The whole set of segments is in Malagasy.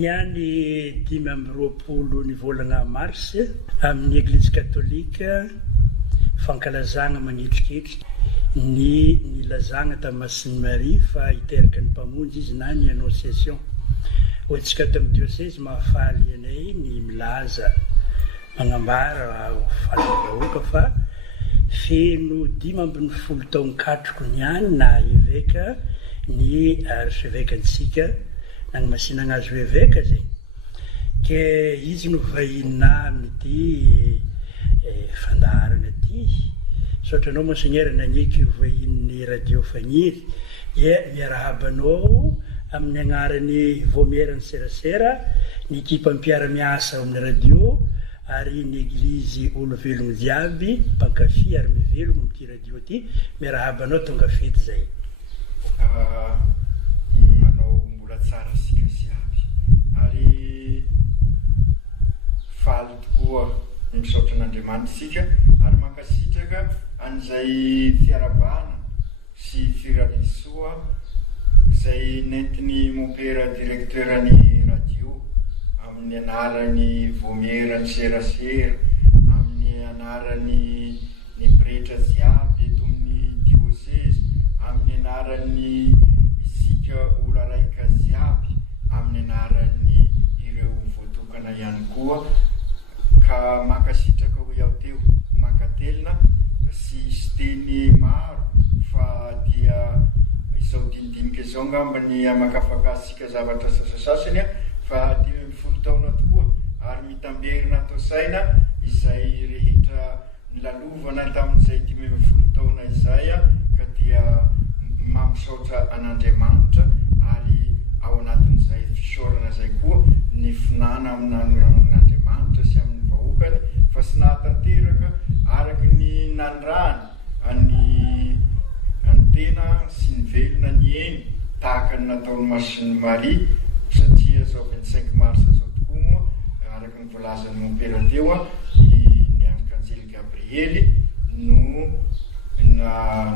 niany 5 ny volana mars amin'ny Eglizy Katolika fankalazana manitrikitry ny nilazana tamin'ny Masiny Maria fa hiteraka ny mpamonjy izy na ny annonciation. Hoantsika tamin'ny diocèse mahafaly anay ny milaza magnambara faly fa feno 5 taona katroko niany na evêque ny archevêque antsika nang masinana azy evêque zegny ke izy no vahina amin'ity fandaharana ty sotranao monseigneur nagneky vahin'ny radio faniry miarahabanao amin'ny agnarany voamierany serasera ny ekipa mpiara-miasa amin'ny radio ary ny Eglizy olo velogno jiaby mpankafy ary mivelogno amin'ity radio ty miarahabanao tonga fety zay. Manao mbola tsara sika siaby ary faly tokoa misaotra an'Andriamanitra sika ary mankasitraka an'izay fiarabana sy firalisoa izay nentiny mopera directeurany radio amin'ny anarany voamierany serasera amin'ny anarany ny pretra jiaby eto amin'ny diocèse amin'ny anarany isika olo araika jiaby amin'ny anarany ireo voatokana ihany koa ka mankasitraka ho iaho teo mankatelina sy teny maro fa dia izao dindinika izao ngambany amakafakasika zavatra sasasasany fa 10 taona tokoa ary mitamberina atao saina izay rehetra nilalovana tamin'izay 10 taona izay ka dia mampisaotra an'Andriamanitra ary ao anatin'izay fisaorana zay koa ny finana amin'Andriamanitra sy amin'ny vahoakany fa sy nahatanteraka araky ny nandrany any tena sy ny velona ny eny tahaka ny nataon'ny Masiny Maria satria zao 25 mars zao tokoa moa araky ny volazan'ny mopera teo ny Arkanjely Gabriely no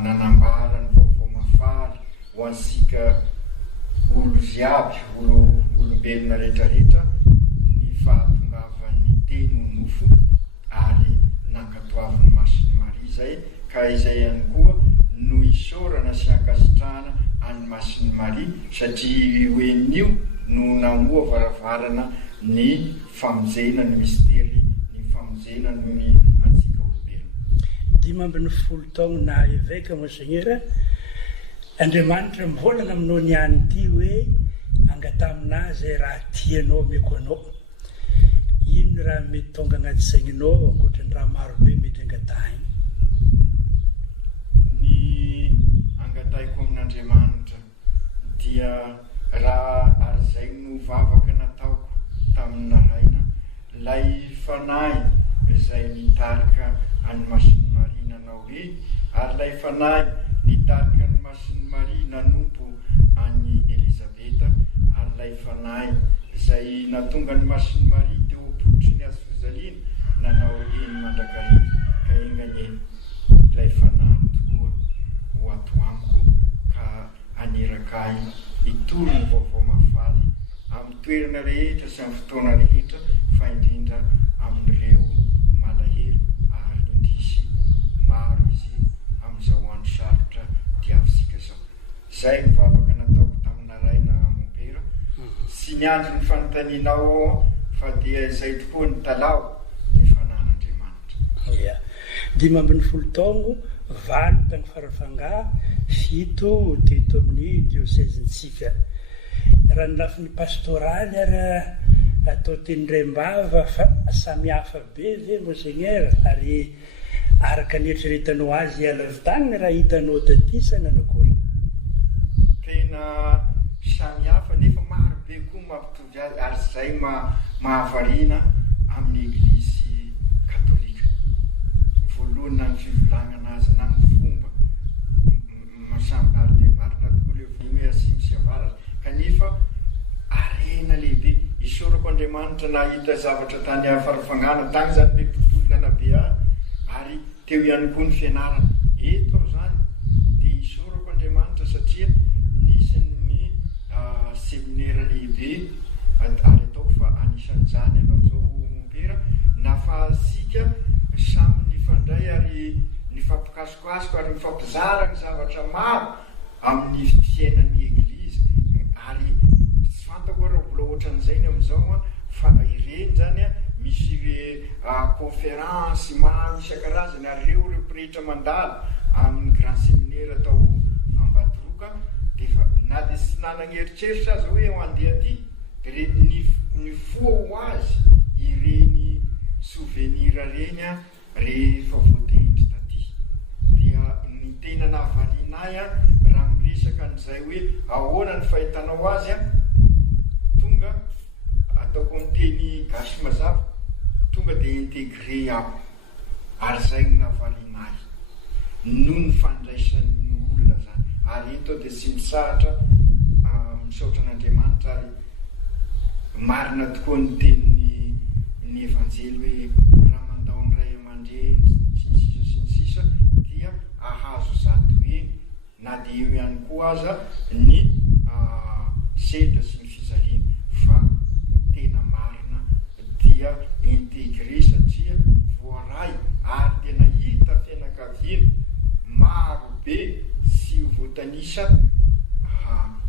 nanambara ny vaovao mafaly ho ansika olo jiaby olombelona rehetrarehetra ny fahatongavan'ny teny ho nofo ary nankatoavin'ny Masiny Maria zay ka izay ihany koa no isorana sy ankasitrahana any Masiny Maria satria hoen'io no namoa varavarana ny famonjena ny mysteri ny famonjena ny antsika olombelona. 10 taona na évêque monseigneur Andriamanitra mivolagna aminao niany ty hoe angataminazy raha tianao meko anao ino raha mety tonga agnaty saigninao ankoatrany raha marobe mety angatahiny? Ny angataiko amin'Andriamanitra dia raha ary zay no vavaka nataoko tamin'ny naraina lay fanahy izay nitarika any Masiny Maria nanao eny ary lay fanahy nitarika ny Masiny Maria nanompo any Elizabeta ary lay fanahy izay natonga ny Masiny Maria teo ampototry ny azo fizaliana nanao eny Mandrakarety ka engany lay fanahy tokoa ho ato amiko ka anerakay itory ny vaovao mafaly amin'ny toerana rehetra sy amin'ny fotoana rehetra fa indrindra amin'ireo malahelo ary indrisy maro izy amin'izao andro sarotra diavisika zao. Zay ny vavaka nataoko tamin'ny raina mopera sy ny andro ny fanontanianao fa dia izay tokoa ny talao ny fanan'Andriamanitra. 10 taona 20 tagny farafanga 7 teto amin'ny diocèsentsika raha ny lafin'ny pastoraly ary atao teny Rembava fa samihafa be ve monseigneur ary araka ny eritreretanao azy alavi-tany raha hitanao taty sa nanakory? Tena samihafa nefa maro be koa mampitovy azy ary zay mahavarina amin'ny Eglizy Katolika. Voalohany na ny fivolagnana azy na ny fomba masamy ary dia marina tokoa le hoe asimo sy avarazy kanefa arena lehibe isorako Andriamanitra nahita zavatra tany farafangana tany zany be mpitolana be ary teo ihany koa ny fianarana eto zany dia isorako Andriamanitra satria nisy ny seminaire lehibe ary zany anao zao mompera nafahasika samy nifandray ary nifampikasokasoka ary mifampizara ny zavatra maro amin'ny fiainan'ny eglizy ary tsy fantako raha mbola ohatran'izay amin'izao fa ireny zany misy conférence maro isan-karazany ary reo pretra mandalo amin'ny grand séminaire atao Ambatotroka defa na dia tsy nanagneritseritra azy hoe andeha aty dia ny foa ho azy ireny souvenir reny rehefa voatendry taty dia ny tena nahavalinay raha miresaka an'izay hoe ahoana ny fahitanao azy tonga ataoko amin'ny teny gasy mazava tonga dia intégré aho ary zay ny nahavalinay noho ny fandraisan'ny olona zany ary eto dia tsy misahatra misaotra an'Andriamanitra ary marina tokoa ny tenin'ny evanjely hoe raha mandao ny ray aman-dreny sy ny sisa dia ahazo zato eny na dia eo ihany koa aza ny sedra sy ny fizaliana fa tena marina dia intégré satria voaray ary dia nahita fianakaviana maro be sy voatanisa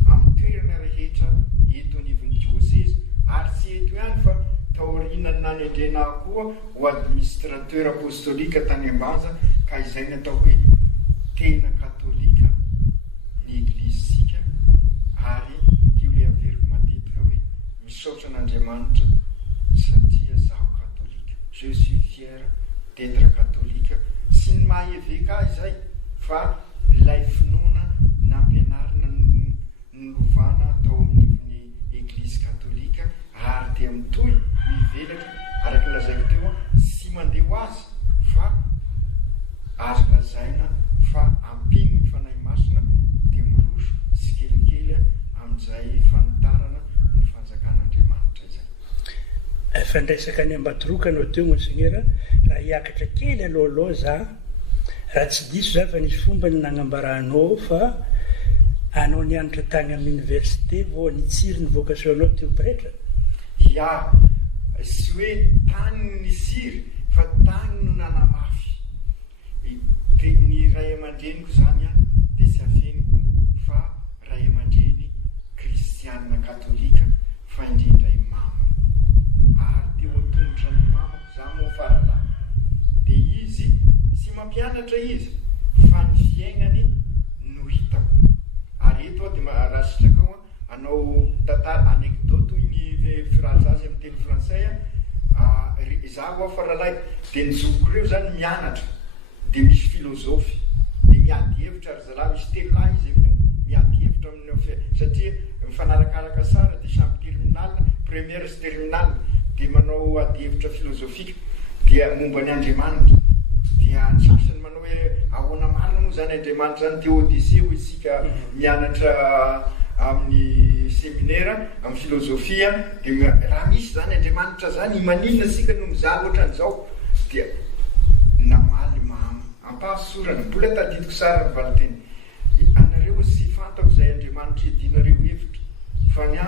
amin'ny toerana rehetra eto anivon'ny diocèse ary tsy eto ihany fa taorianany nanendrena koa ho administrateur apostolika tany Ambanja ka izay natao hoe tena katolika ny eglizesika ary io le averiko matetika hoe misaotra an'Andriamanitra satria zaho katolika je suis fier d'être catholique sy ny maheveka izay fa ilay finoana nampianarina nylovana tao amin'ivony eglizy katolika ary dia mitoy mivelatra araka lazaiko teo sy mandeha ho azy fa azo lazaina fa ampiny ny fanahy masina dia miroso sy kelikely amin'izay fanitarana ny fanjakan'Andriamanitra izay. Fandraisaka any Ambatotroka anao teo monseigneur raha hiakatra kely alohaaloha za raha tsy diso za fa nisy fomba ny nagnambaranao fa anao nianatra tany amin'ny université vao nitsiry ny vocation anao teo pretra ya sy hoe tany nisiry fa tany no nanamafy ny ray aman-dreniko zany dia tsy afeniko fa ray aman-dreny kristianina katolika fa indrindra imamo ary teo an-tongotra ny mamako za moa farala dia izy sy mampianatra izy fa ny fiainany no hitako ary eto dia rasitra kao anao tantara anekdote ny firazazy amin'ny teny fransay zaho ao faralay dia nizoko reo zany mianatra dia misy filozofy dia miady hevitra ary zalahy misy telolahy izy amin'io miady hevitra amin'io satria mifanarakaraka sara dia samby terminal première sy terminal dia manao ady hevitra filozofika dia momba ny Andriamanitra dia ny sasany manao hoe ahoana marina moa zany Andriamanitra zany Théodicée ho isika mianatra amin'ny séminaire amin'ny filozofia dia raha misy zany Andriamanitra zany maninona sika no mizaha ohatran'izao dia namaly mama ampahasorana mbola tadidiko sara ny valiteny anareo sy fantako izay Andriamanitra edinareo hevitra fa ny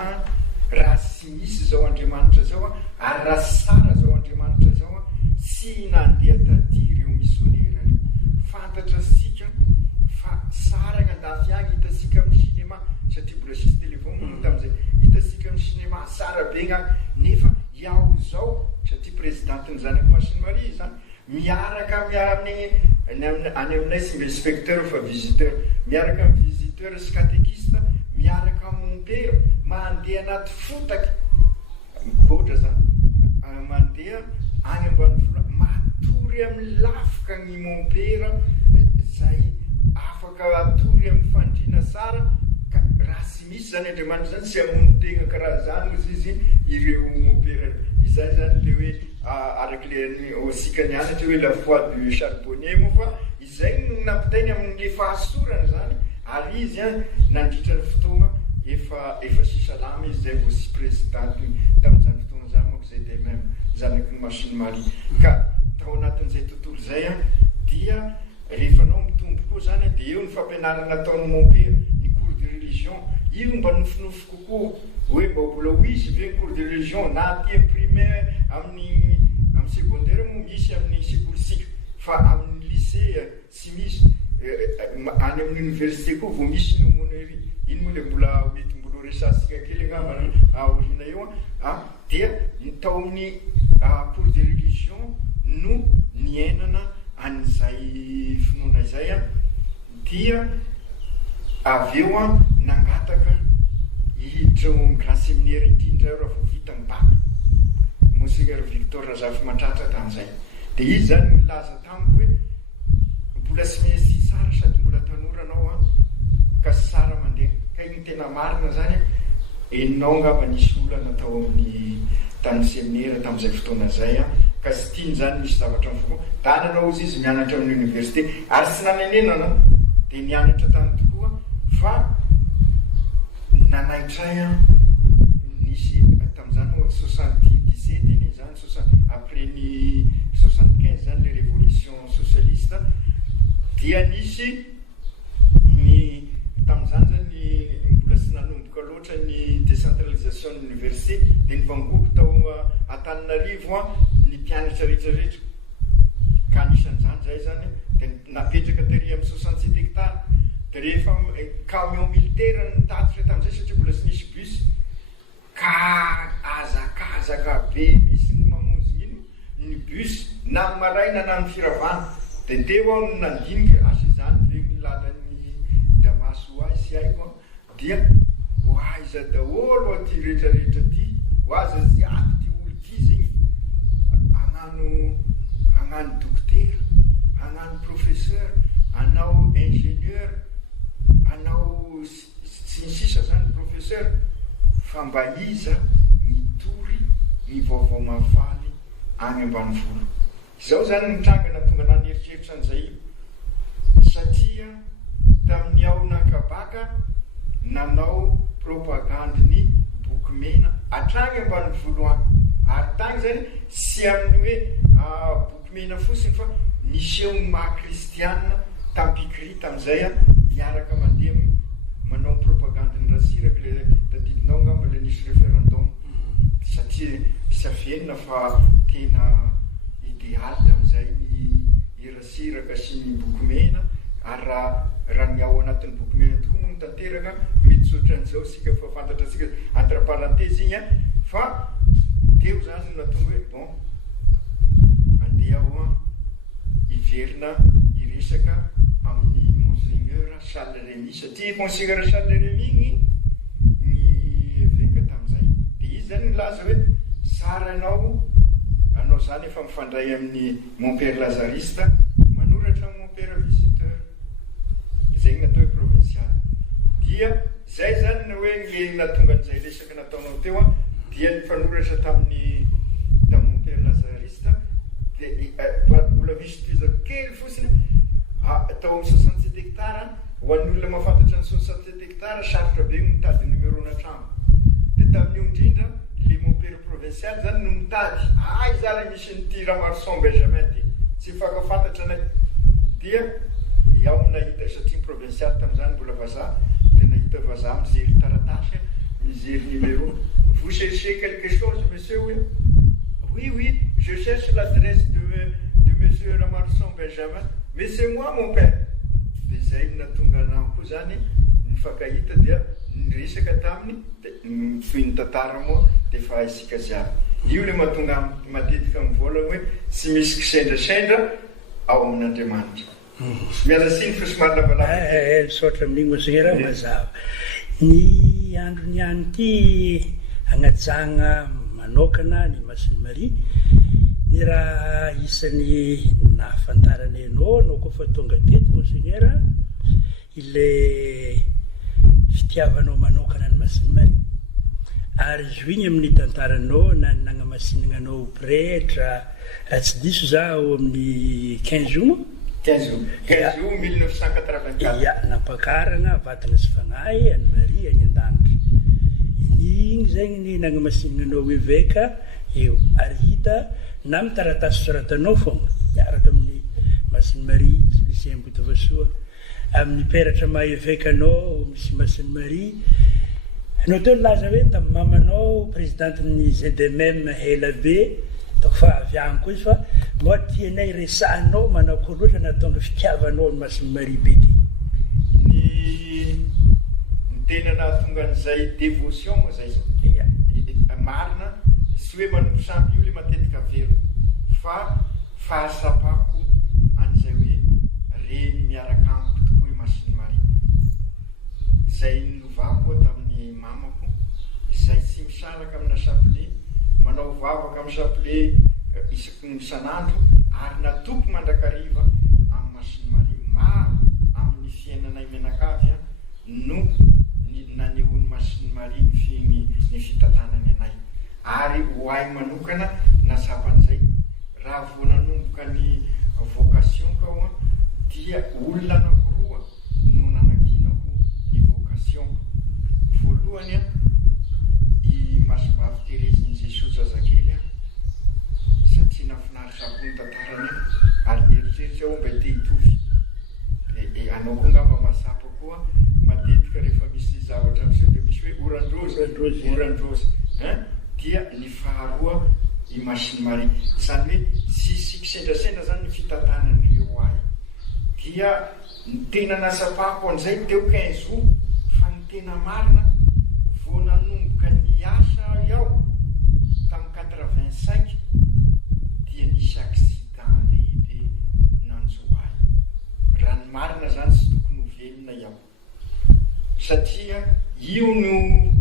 raha sy misy zao Andriamanitra zao ary raha sara zao Andriamanitra zao sy nandeha tadiry eo missionnaire reo fantatra sika fa sara gn'andafy agny hitasika amin'ny cinéma satria mbola sisy téléphone tamin'izay hitasika amin'ny cinéma sara be gna nefa iaho zao satria présidentiny zanako Masiny Marie zany miaraka any aminay sy inspecteur fa visiteur miaraka amin'ny visiteur sy catéchiste miaraka amin'ny mompera mandeha anaty fotaka boatra zany mandeha any ambanivola matory amin'ny lafika ny mompera zay afaka atory amin'ny fandrina sara ka raha sy misy zany Andriamanitra zany sy amono tegna karaha zany ozy izy ireo mompera izay zany le hoe araky le sika nianatra hoe la foi du charbonnier moa fa izay nampitainy amin'le fahasorana zany ary izy nandritra ny fotoana efa sisalama izy zay vo sy présidente tamin'izany fotoana zany moako zay de même zanaky ny Masiny Marie ka tao anatin'izay tontolo zay dia rehefa anao mitombo koa zany dia eo ny fampianarana ataon'ny mompera ny cours de religion io mba nofinofy kokoa hoe mbola ho izy ve cours de religion na ty primaire amin'ny secondaire moa misy amin'ny sekolosika fa amin'ny lycée tsy misy any amin'ny université koa vo misy ny monery iny moa le mbola mety mbola resasika kely angambana aorina eo dia tao amin'ny cours de religion no niainana an'izay finoana izay dia avy eo nangataka hiditra grand séminaire indrindra raha vo vita ny baka monseigneur Victor Razafy Matratra tamin'izay dia izy zany milaza tamiko hoe mbola tsy maintsy sara sady mbola tanora anao ka sara mandeha ka igny tena marina zany enao ngamba nisy olana tao amin'ny tany séminaire tamin'izay fotoana zay ka sy tiany zany misy zavatra mifokoa tananao izy izy mianatra amin'ny université ary tsy nanenenana dia nianatra tany tokoa fa nanaitray nisy tamin'izany 77 iny zany après ny 75 zany le révolution socialiste dia nisy ny tamin'izany zany mbola sy nanomboka loatra ny décentralisation ny université dia nivangoko tao Antananarivo ny mpianatra rehetrarehetra ka anisan'izany zay zany dia napetraka tary amin'ny 67 hectare dia rehefa camion militaire nitatitra tamin'izay satria mbola sy nisy bus ka azakazaka be misy ny mamonjy ino ny bus na maraina na ny firavana dia teo aho nandinika asa izany ve ny lalan'ny Damaso ahy sy haiko dia hoaiza daholo aty rehetrarehetra ty hoaza ziaby ty olo ty zegny hagnano docteur hagnano professeur hanao ingénieur hanao sy ny sisa zany professeur fa mba iza mitory ny vaovao mafaly any ambanivolo izao zany nitrangana tonga naneritreritra an'izay satria tamin'ny ao nankabaka nanao propagande ny boky mena atrany ambanivolo any ary tany zany sy amin'ny hoe boky mena fosiny fa niseho mahakristiana tampikry tamin'izay miaraka mandeha manao propagande ny rasiraka le tadidinao ngamba le nisy référendum satria sy avenina fa tena idéal tamin'izay ny rasiraka sy ny boky mena ary raha ny ao anatin'ny boky mena tokoa moa nitanteraka mety sotran'izao sika fa fantatra atsika entre parenthèse igny fa teo zany natonga hoe bon andeha aho hiverina hiresaka amin'ny monseigneur Charles Rémy satria monseigneur Charles Rémy igny ny evêque tamin'izay dia izy zany nilaza hoe sara anao zany efa mifandray amin'ny mon père lazariste manoratra mon père visiteur zay ny natao hoe provincial dia zay zany hoe le natonga an'izay resaka nataonao teo dia nifanoratra tamin'ny mon père lazariste dia mbola misy tizako kely fosiny atao amin'ny 67 hectare ho an'ny olona mahafantatra ny 67 hectare sarotra be mitady numéro na trano dia tamin'io indrindra le mon père provincial zany no mitady zara misy nyty Ramarson Benjamin ty tsy fakafantatra anay dia iaho nahita satria provincial tamin'izany mbola vazaha dia nahita vazaha mijery taratasy mijery numéro vous cherchez quelque chose monsieur oui je cherche l'adresse de monsieur Ramarson Benjamin mais c'est moi mon père dia zay natonga anahy koa zany nifankahita dia niresaka taminy toy ny tantara moa dia fa isika ziaby io le mahatonga matetika mivolagna hoe tsy misy kisendrasendra ao amin'Andriamanitra miala siny fa somary lavalava misaotra amin'igny monseigneur mazava ny androny any ty agnajagna manokana ny Masiny Maria ny raha isan'ny nahafantarany anao koa fa tonga teto monseigneur ile fitiavanao manokana ny Masiny Maria ary izy igny amin'ny tantaranao na nagnamasinanao pretra tsy diso zaho amin'ny 15 août 15 août 1984 ya nampakarana vatana sy fagnahy any Maria any an-danitra igny zegny ny nagnamasinanao évêque eo ary hita na mitaratasy soratanao fogna miaraka amin'ny Masiny Maria lycée Ambotavasoa amin'ny peratra maha évêque anao misy Masiny Maria anao teo nilaza hoe tamin'ny mamanao présidenteny ZDMM ela be ataoko fa avy any koa izy fa moa tianay resahanao manao koa loatra natonga fitiavanao ny Masiny Marie be ty. Ny tena nahatonga an'izay dévotion moa zay marina sy hoe manompo samby io le matetika vero fa fahasapako an'izay hoe reny miaraka amiko tokoa i Masiny Marie zay nilovako tamin'ny mamako izay tsy misaraka amina chapelet manao vavaka amin'ny chapelet isaky ny isan'andro ary natoko mandrakariva amin'ny Masiny Marie maro amin'ny fiainanay menakavy no nanehony Masiny Marie ny fitantanany anay ary hoay manokana nasapan'izay raha vo nanomboka ny vocation kao dia olona anankiroa no nanakinako ny vocation voalohany i Masovavy Terezy Jesosy Zazakely satria nafinaritra ako ny tantarany ary mieritreritra aho mba te hitovy anao koa ngamba masapa koa matetika rehefa misy zavatra miseho dia misy hoe orandrozy dia ny faharoa i Masiny Marie zany hoe tsisy kisendrasendra zany ny fitantanan'ireo ahy dia ny tena nasapako an'izay teo 15 jours fa ny tena marina vo nanomboka ny asa iaho tamin'ny 85 dia nisy accident lehibe nanjo ahy raha ny marina zany tsy tokony ho velona iaho satria io no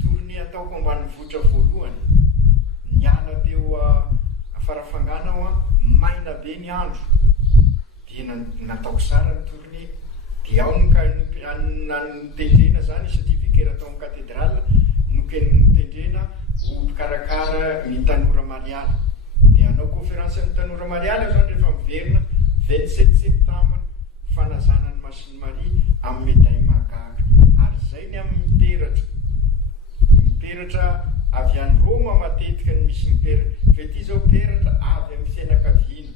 tournée ataoko ambanivohitra voalohany niala teo Farafangana aho maina be ny andro dia nataoko sara ny tournée dia aho nitendrena zany satria vikera tao amin'ny cathédrale nitendrena ho mpikarakara ny Tanora Mariala dia anao conférence ny Tanora Mariala zany rehefa miverina 27 septembre fanazanan'ny Masiny Marie amin'ny médaille Magaga ary zay ny amin'ny miperatra avy any Roma matetika ny misy miperatra fa ity zao peratra avy amin'ny fianakaviana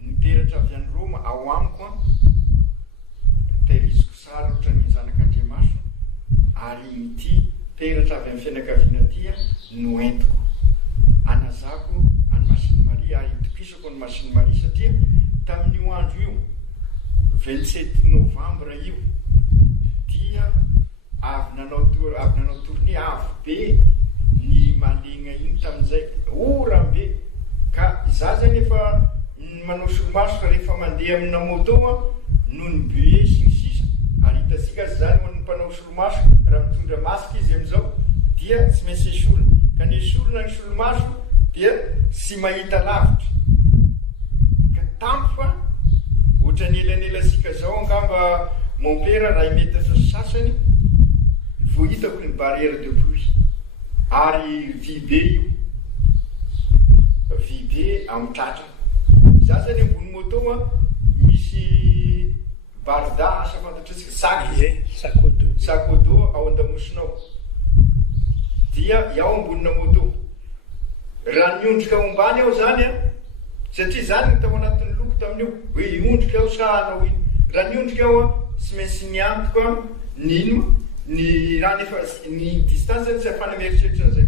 miperatra avy any Roma ao amiko teriziko sara ohatra ny zanak'Andriamasina ary ity peratra avy amin'ny fianakaviana tia no entiko anazako any Masiny Marie ary itokisako ny Masiny Marie satria tamin'io andro io 27 novembre io dia avy nanao tournée avo be ny malegna iny tamin'izay orambe ka za zany efa manao solomaso ka rehefa mandeha amina moto noho ny bue sy ny sisa ary hitasika zany ho ny mpanao solomaso raha mitondra masika izy am'izao dia tsy maintsy esorona ka ny esorona ny solomaso dia sy mahita lavitra ka tampo fa ohatra ny elanelasika zao angamba mon père raha imetatra sasany vo hitako ny barrière de pluie ary vy be io vy be amin'ny tratra za zany ambony moto misy barda asa fantatrasika sakodo ao an-damosinao dia iaho ambonina moto raha niondrika ao ambany aho zany satria zany ny tao anatin'ny loko tamin'io hoe iondrika aho sa anao iny raha niondrika aho tsy maintsy miantoko nino ny raha nefa ny distance tsy afana mieritreritra an'izay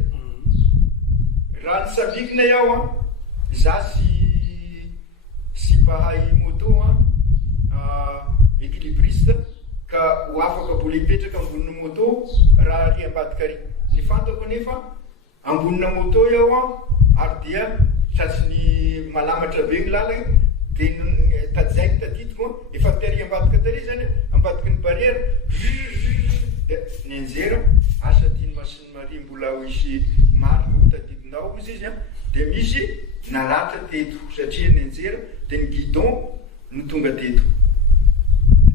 raha ny sabikina iaho za sy mpahay moto équilibriste ka ho afaka bola hipetraka ambonina moto raha ry ambadika ry ny fantako nefa ambonina moto iaho ary dia tratsiny malamatra be ny lalagny dia tajaiko tadidiko efa tiary ambadika tary zany ambadika ny barrière ny anjera asa tiany Masiny Marie mbola ho isy marina ho tadidinao izy dia misy naratra teto satria ny anjera dia ny guidon no tonga teto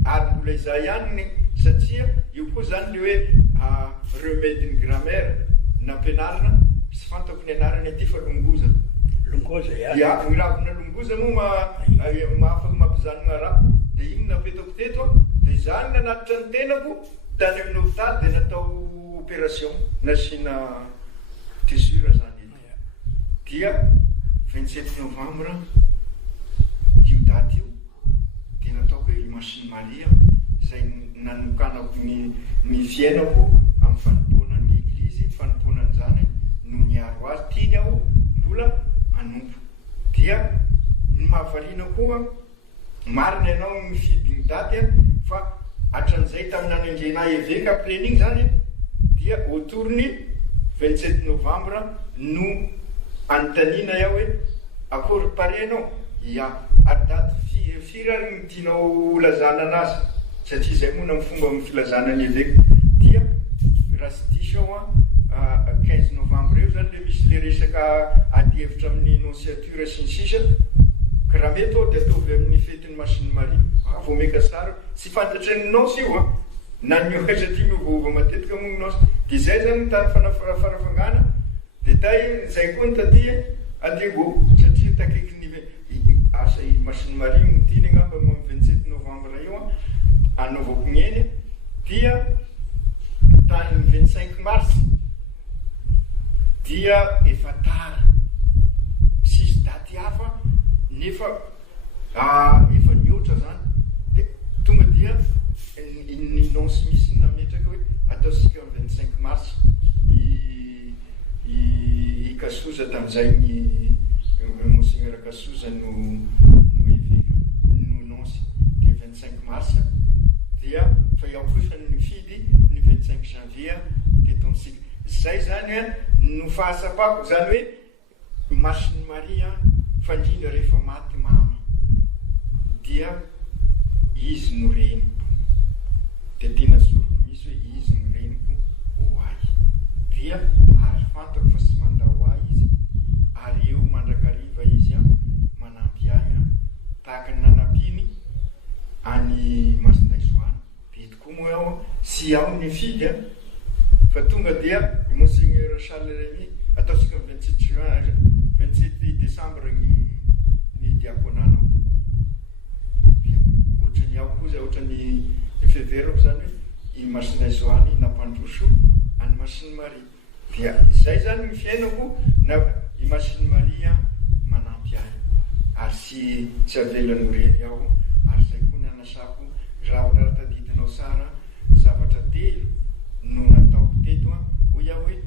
ary mbola izay ihany satria io koa zany le hoe remède ny grammaire nampianarina sy fantako ny anarany aty fa longoza ya ny ravina longoza moa mahafaky mampizanona raha dia iny napetako teto dia zany nanatitra ny tenako tany amin'ny hôpitaly dia natao opération nasina tessure zany dia 27 novembre io daty io dia nataoko hoe Masiny Marie zay nanokanako ny fiainako amin'ny fanompoanan'ny eglizy fanompoanan'izany no miaro azy tiany aho mbola anompo dia ny mahavariana koa marina ianao mifidy ny daty fa hatran'izay tamin'ny anendrena évêque après igny zany dia autour ny 27 novembre no anontaniana iaho hoe akory pare anao ia adaty firy ary ny tianao lazana anazy satria zay moa na mifomba amin'ny filazana ny évêque dia raha sy diso ao 15 novembre eo zany le misy le resaka adihevitra amin'ny nonciature sy ny sisa ka raha mety ao dia ataovy amin'ny fetiny Masiny Maria vao meka sara sy fantatry ny nonce io na ny satria miovaova matetika moa ny nonce dia zay zany tany farafangana dia tay zay koa ny tadia adego satria takaiky ny asa Masiny Maria ny tiany angamba mo amin'ny 27 novembre io anaovako ny eny dia tany 25 mars dia efa tara sisy daty hafa nefa efa niotra zany dia tonga dia ny nonce misy nametraka hoe ataosika 25 mars i Kasoza tamin'izay ny monseigneur Kasoza no évêque no nonce dia 25 mars dia fa iaho kosa ny mifidy ny 25 janvier dia taonsika zay zany no fahasapako zany hoe Masiny Maria fandrindra rehefa maty mama dia izy no reniko dia tena soroko misy hoe izy no reniko ho ahy dia ary fantako fa sy mandao ahy izy ary eo mandrakariva izy manampy ahy tahaka ny nanampiny any Masindaisoany dia tokoa moa aho sy aho ny fidy fa tonga dia monseigneur Charles Rémy ataosika 27 décembre ny diaconanao ohatrany aho koa zay ohatrany feverako zany hoe i Masindaisoany nampandroso any Masiny Maria dia zay zany ny fiainako na i Masiny Maria manampy ahy ary sy avelany rery aho ary zay koa ny anasako raha tadidinao sara zavatra telo no nataoko teto ho iaho hoe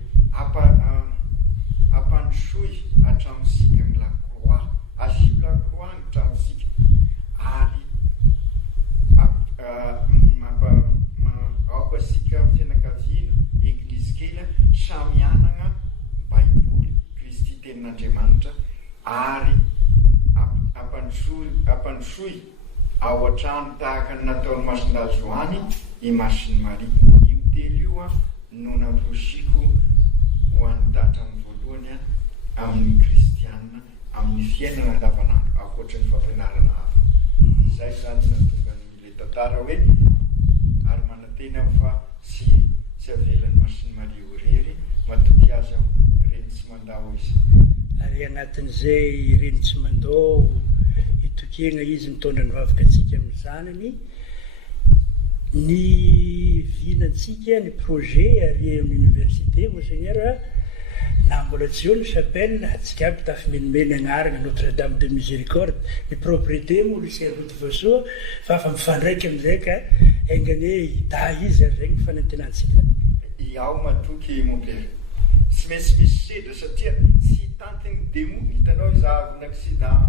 ampandrosoy atranosika ny Lacroix asio Lacroix ny tranosika ary aopasika fianakaviana eglizy kely samy anana baiboly Kristy tenin'Andriamanitra ary ampandrosoy ao an-trano tahaka ny nataony Masindaisoany i Masiny Maria io telo io no namporosiko ho an'ny tatrany voalohany amin'ny kristianina amin'ny fiainana andavanandro ankoatra ny fampianarana hafa zay zany natonga nyle tantara hoe ary manantena fa sy avelan'ny Masiny Maria ho rery matoky azy aho reny tsy mandao izy ary anatin'izay reny tsy mandao itokena izy mitondra ny vavaka antsika amin'ny zanany ny vinantsika ny projet ary amin'ny université monseigneur na mbola tsy eo ny chapelle atsika aby tafimenimeny agnarana Notre-Dame de Miséricorde ny propriété moa lycée Route Vasoa fa afa mifandraiky amin'izay ka aingany hoe hita izy ary zay ny fanantenantsika iaho matoky mon père sy maintsy misy sedra satria sy tantiny démon hitanao zahavy n'accident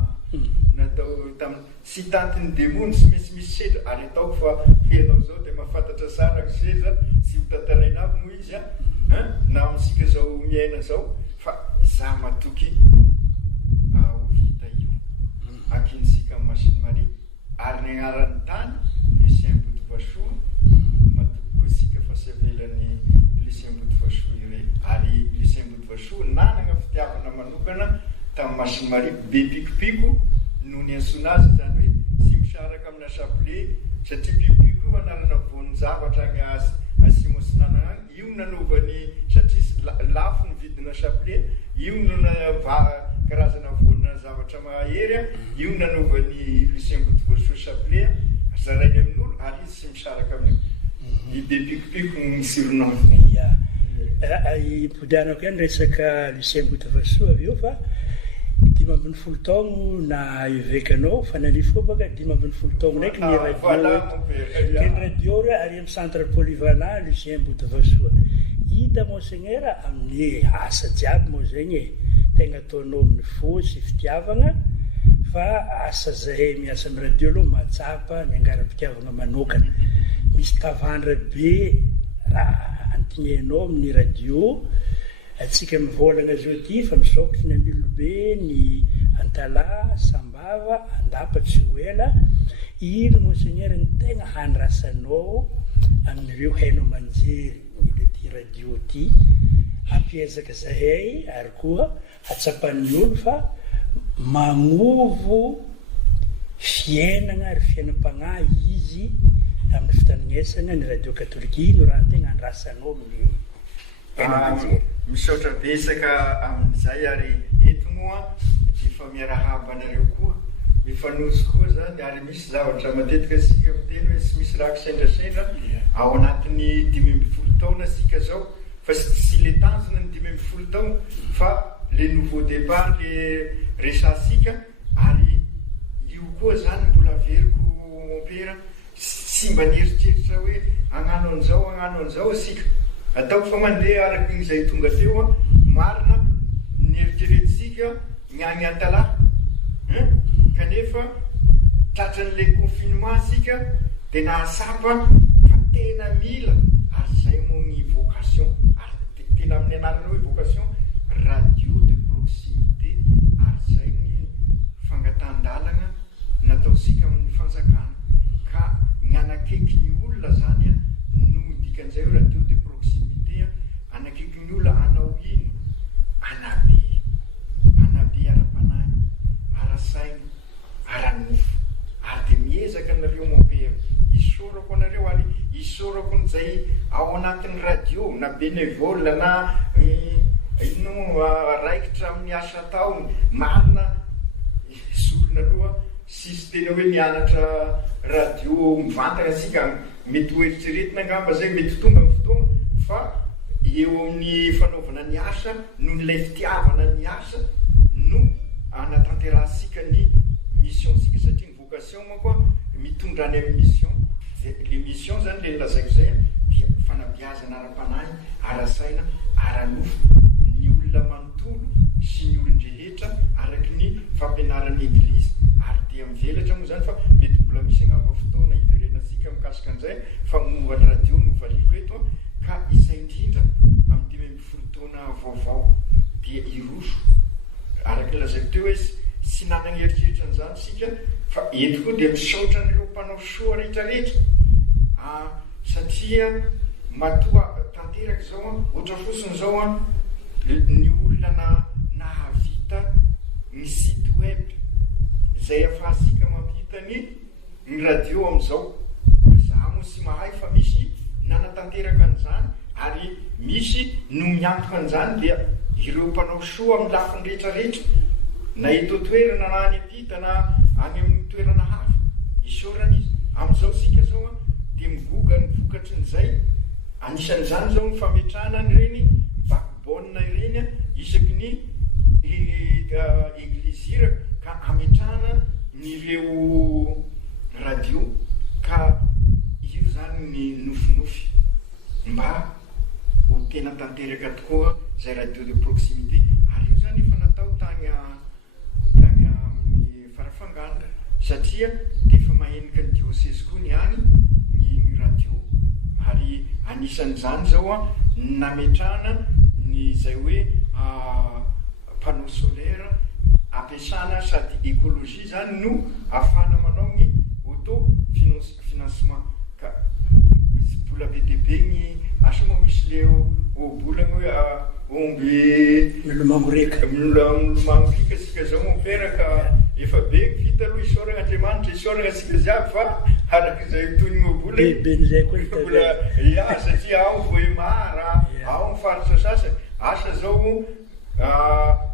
natao tamin'ny sy tantiny démon sy maintsy misy sedra ary ataoko fa fianao zao dia mahafantatra sara ny seza sy ho tantaraina aby moa izy na amintsika zao miaina zao fa za matoky ho vita io akinsika Masiny Maria ary ny agnaran'ny tany Lucien Botovasoa matoky koa sika fa sy avelany Lucien Botovasoa ire ary Lucien Botovasoa nanana fitiavana manokana tamin'ny Masiny Maria be pikopiko no ny antsoina azy zany hoe sy misaraka amina chapelet satria pikopiko io anarana voan'ny zavatra agny asimosynana agny io nanaovany satria lafo ny vidina chapelet io no karazana voanina zavatra mahery io nanaovany Lucien Botovasoa chapelet zarainy amin'olo ary izy sy misaraka aminy i be pikopiko ny sironao ipodianako ihany resaka Lucien Botovasoa avy eo fa ty 5 taogno na ivekanao fa nanify koa baka 5 taogno ndraiky ny radio ke ny radio re ary amin'ny centre polyvalent Lucien Boutavasoa hita monseigneur amin'ny asa jiaby moa zegny e tegna ataonao amin'ny fo sy fitiavagna fa asa zahay miasa amin'ny radio aloha matsapa ny angara-pitiavagna manokana misy tavandra be raha antignainao amin'ny radio atsika mivolagna zao ty fa misokotry ny Ambilobe ny Antala Sambava Andapa tsy ho ela ino monseigneur ny tegna handrasanao amin'ireo hainao manjery ny ty radio ty ampiezaka zahay ary koa atsapan'ny olo fa mamovo fiainagna ary fiainam-pagnahy izy amin'ny fitaninesana ny radio katolika ino raha tegna andrasanao amin'ny hainao manjery misaotra besaka amin'izay ary eto moa efa miarahaba anareo koa mifanozy koa zany ary misy zavatra matetika asika miteny hoe sy misy raha kisendrasendra ao anatin'ny 5 taona sika zao fa sy le tanjona ny 5 taona fa le nouveau départ le resasika ary io koa zany mbola veriko mompera sy mba nieritreritra hoe agnano an'izao asika ataoko fa mandeha araky izay tonga teo marina nieritreretitsika nyagny Antala kanefa tratran'le confinement sika de nahasapa fa tena mila ary zay moa ny vocation ary tena amin'ny anarana hoe vocation radio de proximité ary zay ny fangatandalana nataosika amin'ny fanjakana ka nyanakaiky ny olona zany no dikan'izay hoe radio de proximité anakaiky ny olona anao ino anabe ara-panahy ara-saina ara-nofo ary de miezaka anareo mompera isorako anareo ary isorako n'izay ao anatin'ny radio na bénévole na ino raikitra amin'ny asa taony marina solona aloha sisy tena hoe mianatra radio mivantana asika mety hoeritreretina angamba zay mety tonga amin'ny fotoana fa eo amin'ny fanaovana ny asa no nylay fitiavana ny asa no anatanterahsika ny mission sika satria ny vocation moa koa mitondra any amin'ny mission le mission zany le lazaiko zay dia fanabiazana ara-panahy ara-saina ara-nofo ny olona manontolo sy ny olon-drehetra araky ny fampianaran'ny eglizy ary dia mivelatra moa zany fa mety mbola misy angamba fotoana iverenasika mikasika an'izay fa mombany radio no valiko eto ka izay indrindra amin'ny 10 taona vaovao dia iroso araky lazaiko teo hoe sy nanagny eritreritra an'izany sika fa eto koa dia misaotra n'ireo mpanao soa rehetrarehetra satria matoa tanteraka zao ohatra fosiny zao ny olona nahavita ny site web zay afahasika mampita ny radio am'izao za moa sy mahay fa misy nanatanteraka an'izany ary misy no miantoka an'izany dia ireo mpanao soa amin'ny lafiny rehetrarehetra na eto toerana na any apita na any amin'ny toerana hafa isorana izy am'izao sika zao dia migoga ny vokatry n'izay anisan'izany zao ny fametrahana n'ireny backbone ireny isaky ny eglizira ka ametrahana n'ireo radio ka io zany ny nofinofy mba ho tena tanteraka tokoa zay radio de proximité ary io zany efa natao tany amin'ny farafangana satria dia efa mahenika ny diocese koa ny any ny radio ary anisan'izany zao nametrahana ny zay hoe panneau solaire ampiasana sady écologie zany no ahafana manao ny auto financement ka bola be dia be ny asa moa misy le obolagna hoe omby milomangoreka sika zao momperaka efa be ny vita aloha isoragna Andriamanitra isoragna sika ziaby fa arak'izay toy ny obolagna ya satria ao voemara ao mifaritra sasany asa zao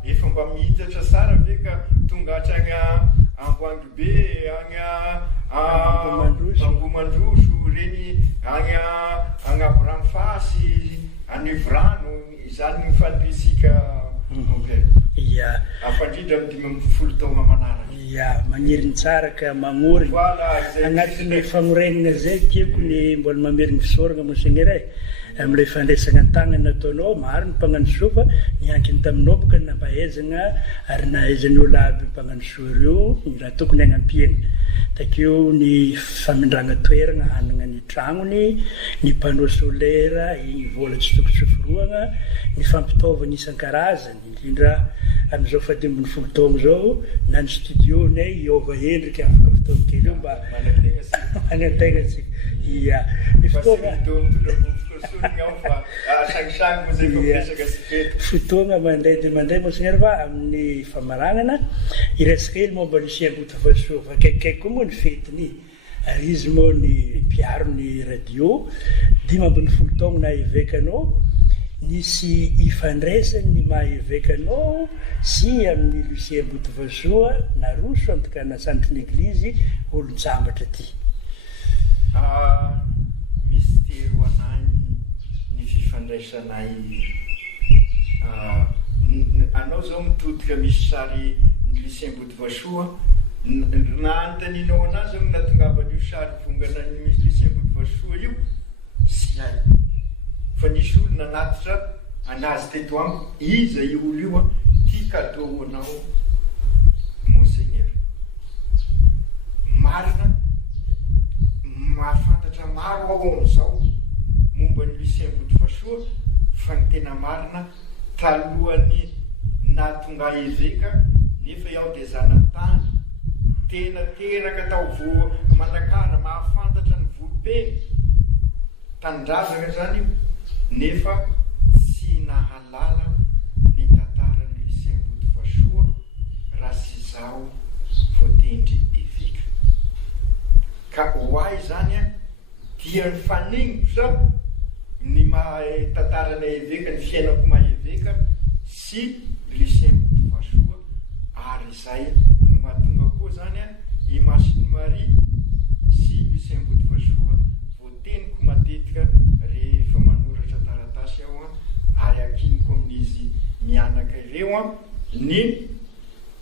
efa mba mihitatra tsara ve ka tonga hatrany Amboangy be agny Ambomandroso reny agny Abraham Fasy any Vrano izany ny fanodrisika ia afandrindra amidimy amby folo taogna manaraka ia magneriny tsara ka magnoriny agnatin'ny fagnorenana zay tiako ny mbola mameriny fisoragna monsegneray am'ilay fandraisana an-tagnana nataonao maro ny mpagnano soa fa niankiny taminao boka nampahaizana ary nahaizany olo aby mpagnano soa ireo raha tokony agnampihana takeo ny famindragna toerana hanagna ny tragnony ny panneau solaire igny vola tsy tokony tsoforoagna ny fampitaovana isan-karazany indrindra am'izao fadimbin'ny folo taogno zao na ny studionay iova endrika afaka fitaovana kely io mba manantegna tsika ia ny fotoagna mandeha dia mandeha monseigneur fa amin'ny famaragnana iresaka hely momba Lucien Botovasoa fa kaikaiky koa moa ny fetiny ary izy moa ny mpiaro ny radio 5 ambin'ny folo taogno na evekanao nisy ifandraisany ny maha-evekanao sy amin'ny Lucien Botovasoa naroso antaka na centre n'eglizy olon-jambatra ty mystero anay ny fifandraisanay anao zao mitodika misy sary ny Lucien Botovasoa na antaninao anazy zao natongavan'io sary vongana ny Lucien Botovasoa io sy hay fa nisy olo nanatitra anazy teto amiko iza io olo io ty cadeau anao monseigneur marina mahafantatra maro ao am'izao momba ny Lucien Botovasoa fa ny tena marina talohany natonga eveka nefa iaho dia zanatany tena teraka tao vo mandakara mahafantatra ny volopeny tandrazaka zany io nefa tsy nahalala ny tantaran'ny Lucien Botovasoa raha sy zao voatendry eveka ka hoay zany dia ny fanigny sa ny tantarana eveka ny fiainako maha-eveka sy Lucien Botovasoa ary izay no mahatonga koa zany i Masiny Marie sy Lucien Botovasoa voateniko matetika rehefa manoratra taratasy aho ary akiniko amin'izy mianaka ireo ny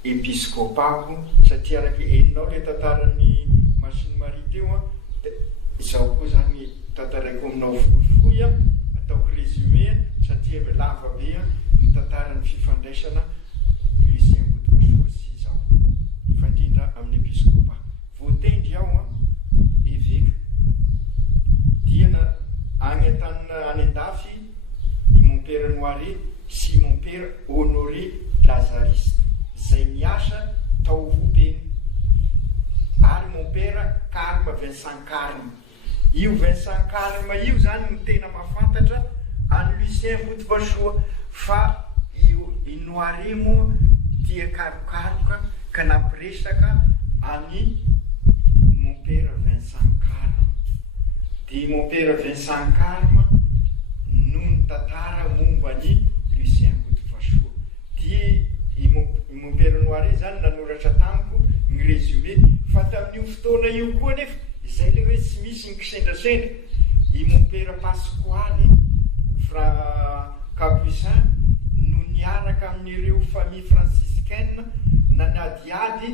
episkopako satria araky eninao le tantaran'ny Masiny Marie teo izao koa zany tantaraiko aminao fohifohy ataoko résumé satria lava be ny tantaran'ny fifandraisana Lucien Botovasoa sy izao fandrindra amin'ny episkopa voatendry aho eveka dia agny an-tanina any an-dafy i mon père Noiré sy mon père Honoré Lazariste zay niasa tao vopeny ary mon père Carme Vincent Carme io Vincent Carme io zany ny tena mahafantatra any Lucien Botovasoa fa io i Noiré moa tia karokaroka ka nampiresaka any mon père Vincent Carme dia mon père Vincent Carme no ny tantara momba ny Lucien Botovasoa dia i mon père Noiré zany nanoratra tamiko ny résumé fa tamin'io fotoana io koa nefa izay le hoe tsy misy ny kisendrasendra i mon père Pasquale fra Capucin no niaraka amin'ireo famille franciscaine nanadiady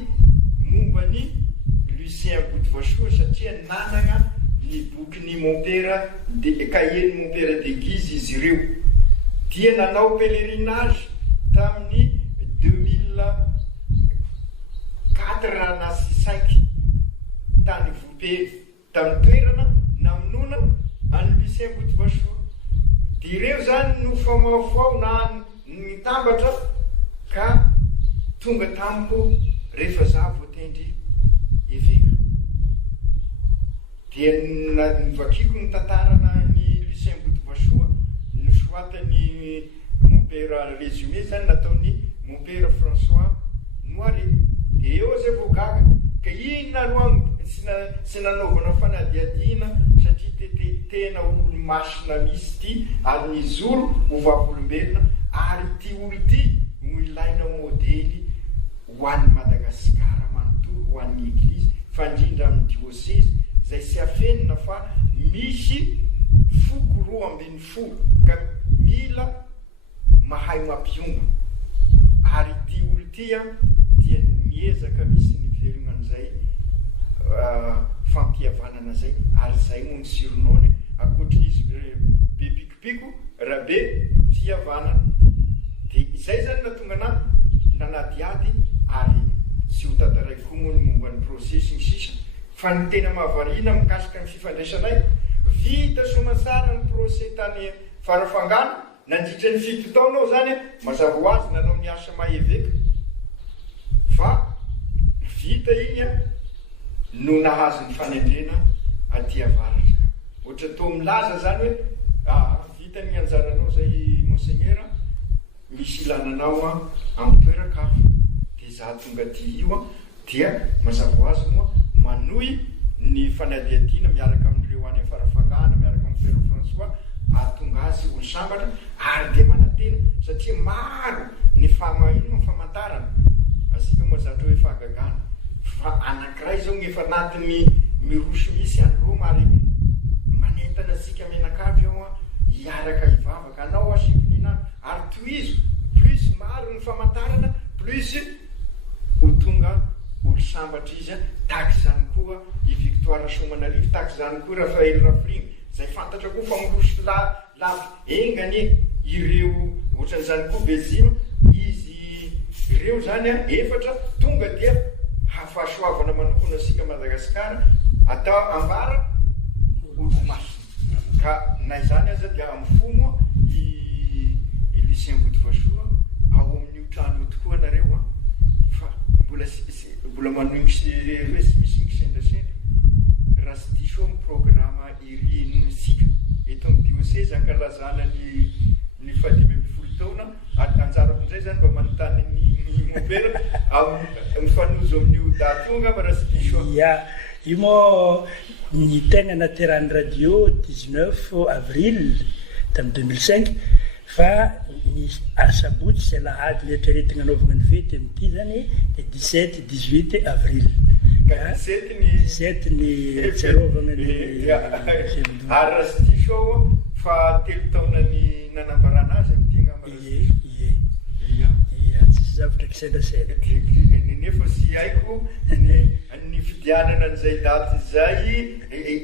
momba ny Lucien Botovasoa satria nanana ny bokyny mon père cahier mon père d'église izy ireo dia nanao pèlerinage tamin'ny 2004 na 5 tany vopeny tamin'ny toerana namonona any Lucien Botovasoa dia ireo zany no famafao na nitambatra ka tonga tamiko rehefa za voatendry eveka dia nivakiko ny tantarana ny Lucien Botovasoa nosoatany mon père résumé zany nataony mon père François Noiré dia eo zay voagaga ka inona aloha sy nanaovana fanadiadiana satria tena olo masina misy ty ary nizoro ho vavolombelona ary ty olo ty no ilaina modely ho an'ny Madagasikara manontolo ho an'ny eglizy fandrindra amin'ny diocese zay sy afenina fa misy 12 ka mila mahay mampiongo ity a dia miezaka misy nivelogna an'izay fampihavanana zay ary zay moa ny sironony akoatra izy be pikopiko raha be fihavanana dia izay zany natonga ana nanadiady ary sy ho tataray koa moa ny momba ny processing sisa fa ny tena mahavariana mikasika ny fifandraisanay vita somatsara ny procès tany farafangana nandritra ny fito taonao zany mazava ho azy nanao ny asa maheveka fa vita iny a no nahazo ny fanendrena aty avaratra ohatra to milaza zany hoe vita ny anjaranao zay monseigneur misy ilananao amin'ny toerakafa dia za tonga ty io dia mazava ho azy moa manohy ny fanadiadiana miaraka amin'ireo any farafangana miaraka amin'ny Père François atonga azy olo sambatra ary dia manantena satria maro ny famantarana asika moa zatra hoe fahagagana fa anankiray zao efa anatin'ny mirosy misy any Roma ary manentana asika menakavy ao hiaraka hivavaka anao asivinina ary toizo plus maro ny famantarana plus ho tonga olo sambatra izy taky zany koa i Victoire Somanarivo taky zany koa Raphaël Rafrine zay fantatra koa fa mirosy lava engany ireo ohatran'izany koa Belzima izy ireo zany efatra tonga dia hafahasoavana manokana asika Madagasikara atao ambara olo-masina ka na izany aza dia amin'ny fomo i Lucien Boutvachoa ao amin'io trano tokoa anareo fa mbola manongy sy hoe sy misy ny sendrasendra raha sy diso amin'ny programa irian'isika eto amin'ny diocèse ankalazana ny 5 taona anjara amin'izay zany mba manontany ny mopera mifanozo amin'io datonga fa raha sy diso io moa ny tegna naterahany radio 19 avril tamin'ny 2005 fa ny asabotsy sy alahady mieritraretigna anaovana ny fety amin'ity zany dia 17-18 avril 17 ny tsarovana ny ary raha sy diso ao fa 3 taona ny nanambarana azy amin'ity tsisy zavatra kisendrasendra nefa sy haiko ny fidianana an'izay daty zay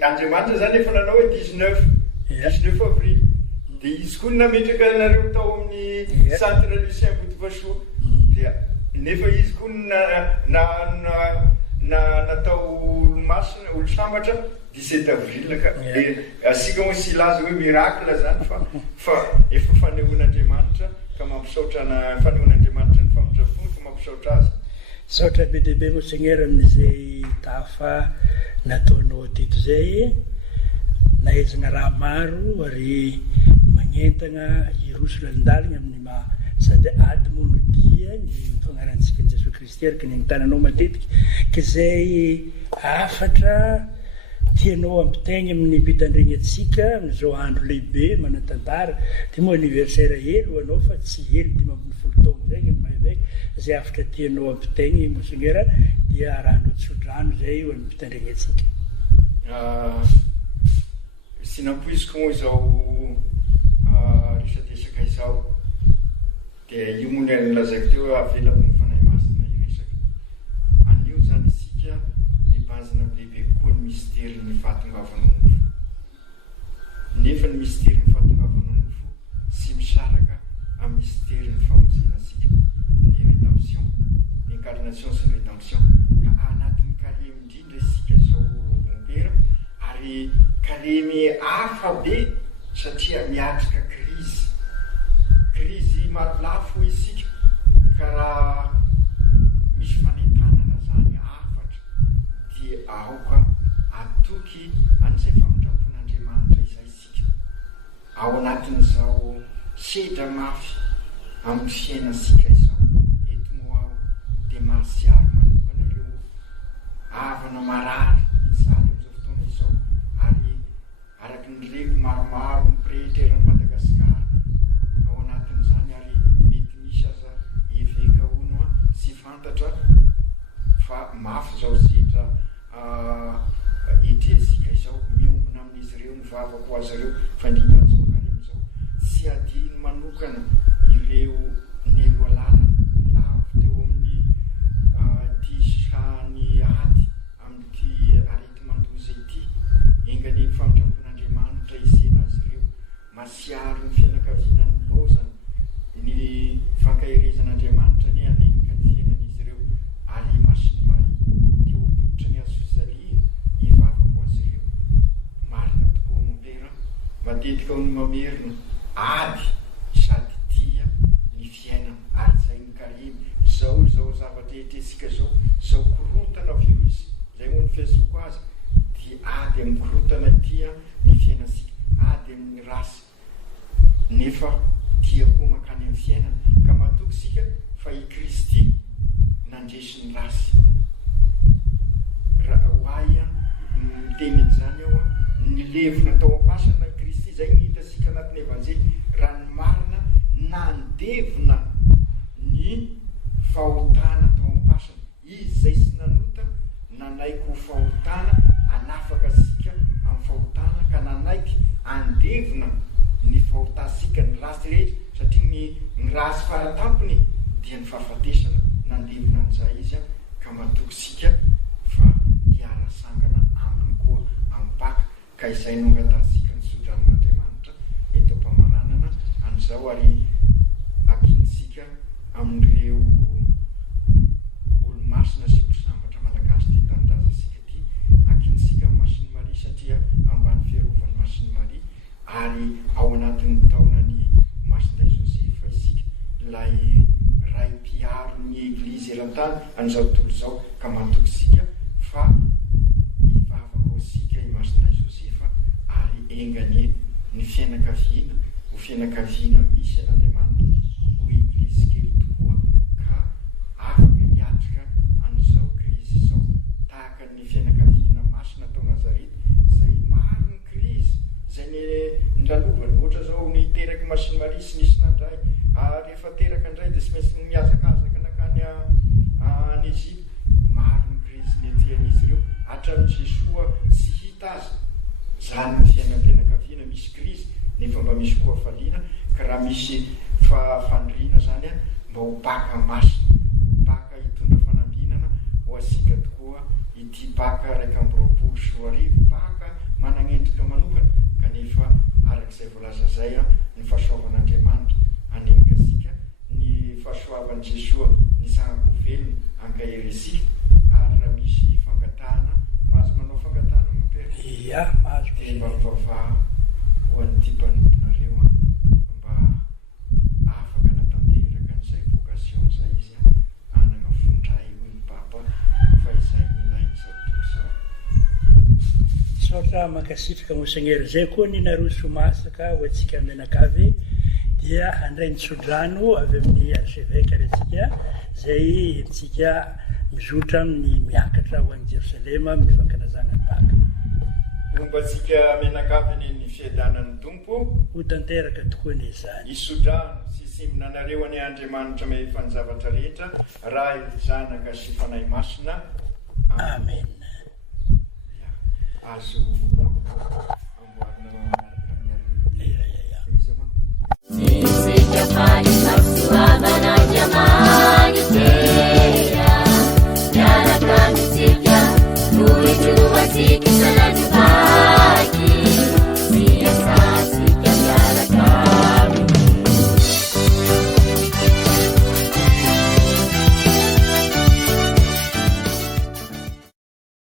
Andriamanitra zany efa nanao hoe 19 avril dia izy koa nametraka nareo tao amin'ny centre Lucien Boutvachoa dia nefa izy koa natao masina olo sambatra 17 avril ka asika moa sy laza hoe miracle zany fa efa fanehoan'Andriamanitra ka mampisaotra fanehoan'Andriamanitra ny famotrafony ka mampisaotra azy saotra be dehibe monseigneur amin'izay tafa nataonao teto zay nahaizana raha maro ary magnentana irosy lalindaligna amin'ny sady ady monodia ny fagnarantsika ny Jesosy Kristy araka ny tananao matetika ka zay afatra tianao ampitaigny amin'ny mpitandregny atsika amin'izao andro lehibe manatantara dia moa anniversaire hely anao fa tsy hely 50 taona zay ny mahaveka zay afatra tianao ampitaigny monseigneur dia rahanao tsodrano zay ho an'ny mpitandregny atsika sy nampoiziko moa izao resadresaka izao dia io moa ny nilazaiko teo avelako ny fanahy masina iresaka anio zany isika mibazina lehibe koa ny mysterin'ny fahatongavana nofo nefa ny mysterin'ny fahatongavana nofo sy misaraka amin'ny mysterin'ny famonjena asika ny rédemption ny incarnation sy ny rédemption ka anatin'ny karemy indrindra isika zao mompera ary karemy hafa be satria miatrika krizy maro lafo isika ka raha misy fanentanana zany afatra dia aoka atoky an'izay famondrapon'Andriamanitra izay isika ao anatin'izao sedra mafy amin'ny fiainasika izao eto moa ao dia mahasiaro manokana ireo havana marary izaly amin'izao fotoana izao ary araky ny reko maromaro miprehetrerany Madagasikara ao anatin'izany ary mety misy aza eveka ono sy fantatra fa mafy zao sedra etresika izao miombona amin'izy ireo mivavako azy ireo fa indrindra amin'izao karemy zao sy adiny manokana ireo nelo alala lavo teo amin'ny matetika ny mamerina ady sady dia ny fiainana ary zay nykariny zao zavatra etresika zao korontana virusy zay moa ny fiazoko azy dia ady amin'ny korontana tia ny fiainasika ady amin'ny rasy nefa dia koa makany amin'ny fiainana ka matoky sika fa i Kristy nandresy ny rasy hoaia mitenin'izany ao ny levona tao am-pasana i Kristy zay ny hitasika anatin'ny evanjely raha ny marina nandevona ny fahotana tao am-pasana izy zay sy nanota nanaiko ho fahotana anafaka sika amin'ny fahotana ka nanaiky andevona ny fahotasika ny rasy rehetra satria ny rasy faratampony dia ny fahafatesana nandevona an'izay izy ka matoky sika fa hiarasangana aminy koa amin'ny paka ka izay nongatasika ny sodran'Andriamanitra eto am-pamaranana an'izao ary akinsika amin'ireo olo-masina sy olo-sambatra malagasy ty tanindrazasika ty akinsika amin'ny Masiny Maria satria ambany fiarovan'ny Masiny Maria ary ao anatin'ny taonany Masindray Josefa isika lay ray mpiaro ny eglizy eran-tany an'izao tontolo zao ka matoky sika fa hivavaka sika i Masindray Josefa ary engany ny fianakaviana ho fianakaviana misy an'Andriamanitra ho eglizy kely tokoa ka afaka hiatrika an'izao krizy zao tahaka ny fianakaviana masina tao Nazareta zay maro ny krizy zay nylalovany ohatra zao niteraky Masiny Maria sy nisy nandray rehefa teraka indray dia sy maintsy miazakazaka nakany any Ezipta maro ny krizy netian'izy ireo hatramin'ny Jesoa sy hita azy zany ny fiainam-pianakaviana misy krizy nefa mba misy koa faliana ka raha misy fandriana zany mba ho paka masina ho paka hitondra fanambinana ho asika tokoa ity paka raika amby 2024 paka mananendrika manokana kanefa arak'izay voalaza zay ny fahasoavan'Andriamanitra anemika sika ny fahasoavan'i Jesoa ny sagnako velona ankaheresika ary raha misy fangatahana mahazo manao fangatahana mampera mahazo dia mba mivavaha ho an'ity mpanomponareo mba afaka natanteraka n'izay vocation zay izy anana fondray hoy ny papa fa izay nilain'izao tontolo zao saotra makasifika monseigneur zay koa ny naroso masaka ho antsika menakavy dia handray nitsodrano avy amin'ny archevêque atsika zay entsika mizotra amin'ny miakatra ho an'i Jerosalema amin'ny fankalazana ny paka mombatsika menakavy ny fiadanan'ny tompo ho tanteraka tokoa ny izany isodrano sy siminanareo any Andriamanitra mehefa ny zavatra rehetra raha zanaka sy fanahy masina amen azo